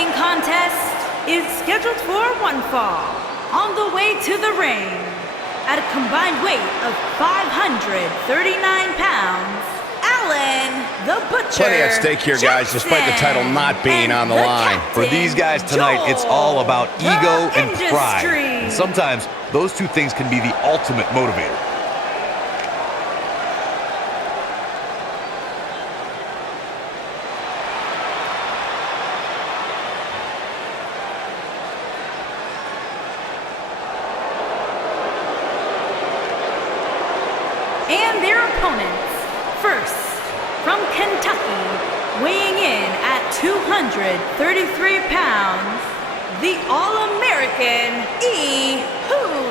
following contest is scheduled for one fall. On the way to the ring, at a combined weight of 539 pounds, Alan the Butcher. Plenty at stake here, guys, despite the title not being on the line. For these guys tonight, it's all about ego and pride. And sometimes those two things can be the ultimate motivator. And their opponents, first, from Kentucky, weighing in at 233 pounds, the All-American E-Who.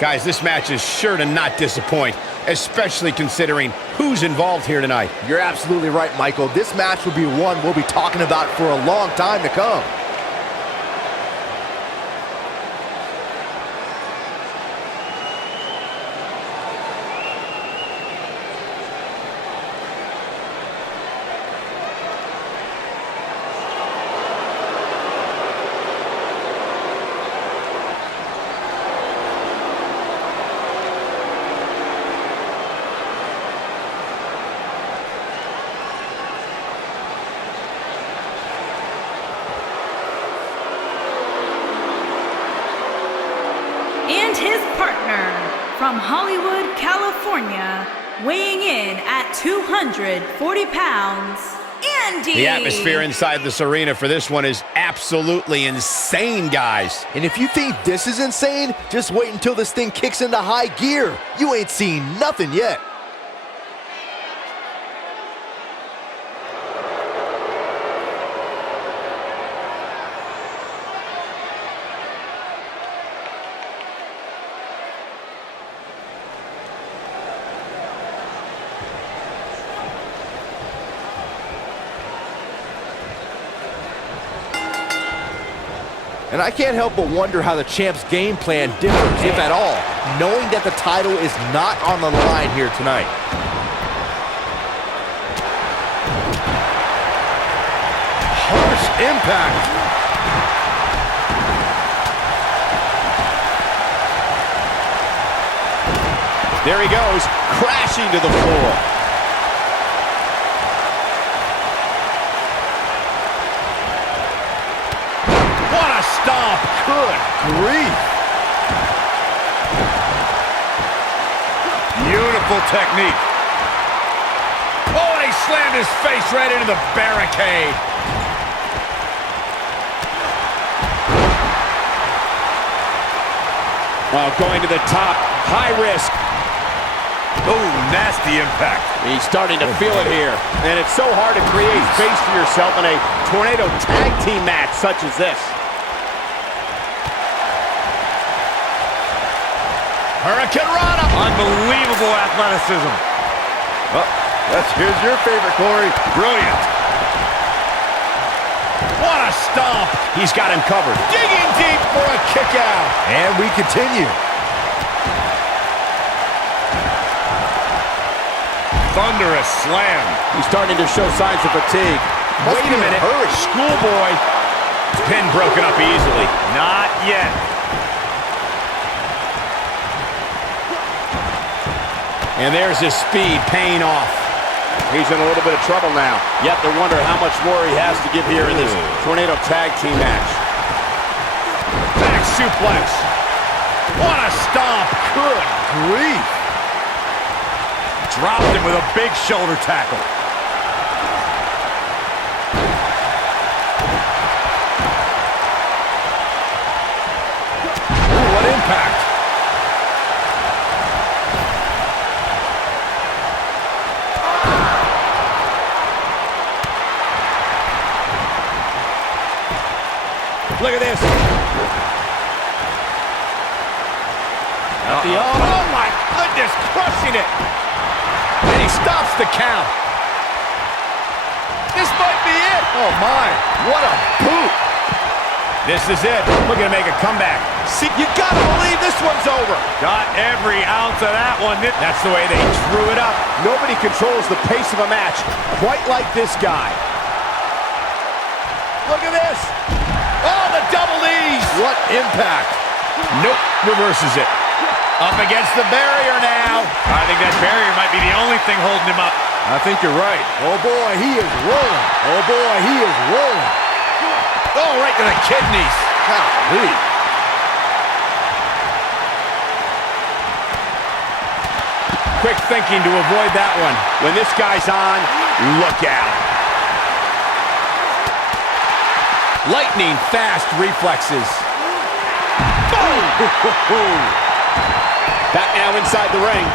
Guys, this match is sure to not disappoint, especially considering who's involved here tonight. You're absolutely right, Michael. This match will be one we'll be talking about for a long time to come. And his partner, from Hollywood, California, weighing in at 240 pounds, Andy. The atmosphere inside this arena for this one is absolutely insane, guys. And if you think this is insane, just wait until this thing kicks into high gear. You ain't seen nothing yet. And I can't help but wonder how the champ's game plan differs, if at all, knowing that the title is not on the line here tonight. Harsh impact. There he goes, crashing to the floor. Stomp. Good grief. Beautiful technique. Oh, and he slammed his face right into the barricade. Oh, going to the top, high risk. Oh, nasty impact. He's starting to feel it here. And it's so hard to create space for yourself in a tornado tag team match such as this. Hurricane Rana. Unbelievable athleticism. Oh, here's your favorite, Corey. Brilliant. What a stomp. He's got him covered. Digging deep for a kick out. And we continue. Thunderous slam. He's starting to show signs of fatigue. Wait a minute. Hurry. Schoolboy. Pin broken up easily. Not yet. And there's his speed paying off. He's in a little bit of trouble now. You have to wonder how much more he has to give here in this tornado tag team match. Back suplex. What a stomp. Good grief. Dropped him with a big shoulder tackle. Ooh, what impact. Look at this. Oh, my goodness, crushing it. And he stops the count. This might be it. Oh, my. What a boot. This is it. Looking to make a comeback. See, you gotta believe this one's over. Got every ounce of that one. That's the way they drew it up. Nobody controls the pace of a match quite like this guy. Look at this. Oh, the double knees. What impact. Nope, reverses it. Up against the barrier now. I think that barrier might be the only thing holding him up. I think you're right. Oh, boy, he is rolling. Oh, boy, he is rolling. Oh, right to the kidneys. Golly. Quick thinking to avoid that one. When this guy's on, look out. Lightning fast reflexes. Boom! Back now inside the ring.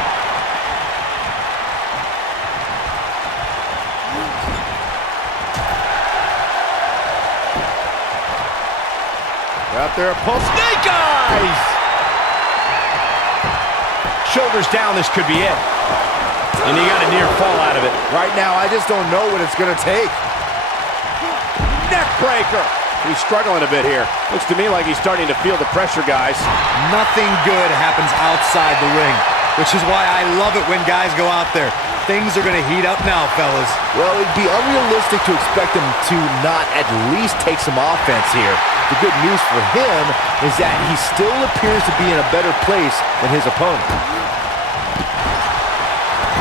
Out there, post snake eyes. Shoulders down, this could be it. And he got a near fall out of it. Right now, I just don't know what it's going to take. Neck breaker. He's struggling a bit here. Looks to me like he's starting to feel the pressure, guys. Nothing good happens outside the ring, which is why I love it when guys go out there. Things are going to heat up now, fellas. Well, it'd be unrealistic to expect him to not at least take some offense here. The good news for him is that he still appears to be in a better place than his opponent.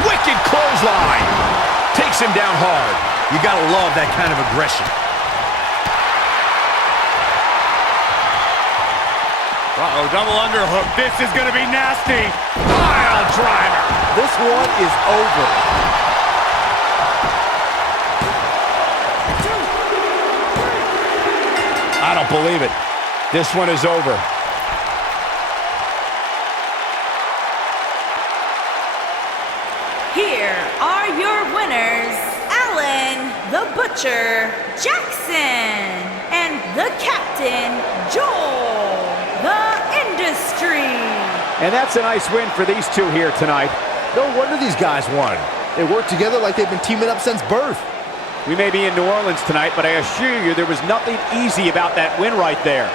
Wicked clothesline. Takes him down hard. You got to love that kind of aggression. Uh-oh, double underhook. This is going to be nasty. Pile driver. This one is over. I don't believe it. This one is over. Here are your winners, Alan the Butcher Jackson and the Captain Joel the Industry. And that's a nice win for these two here tonight. No wonder these guys won. They work together like they've been teaming up since birth. We may be in New Orleans tonight, but I assure you there was nothing easy about that win right there.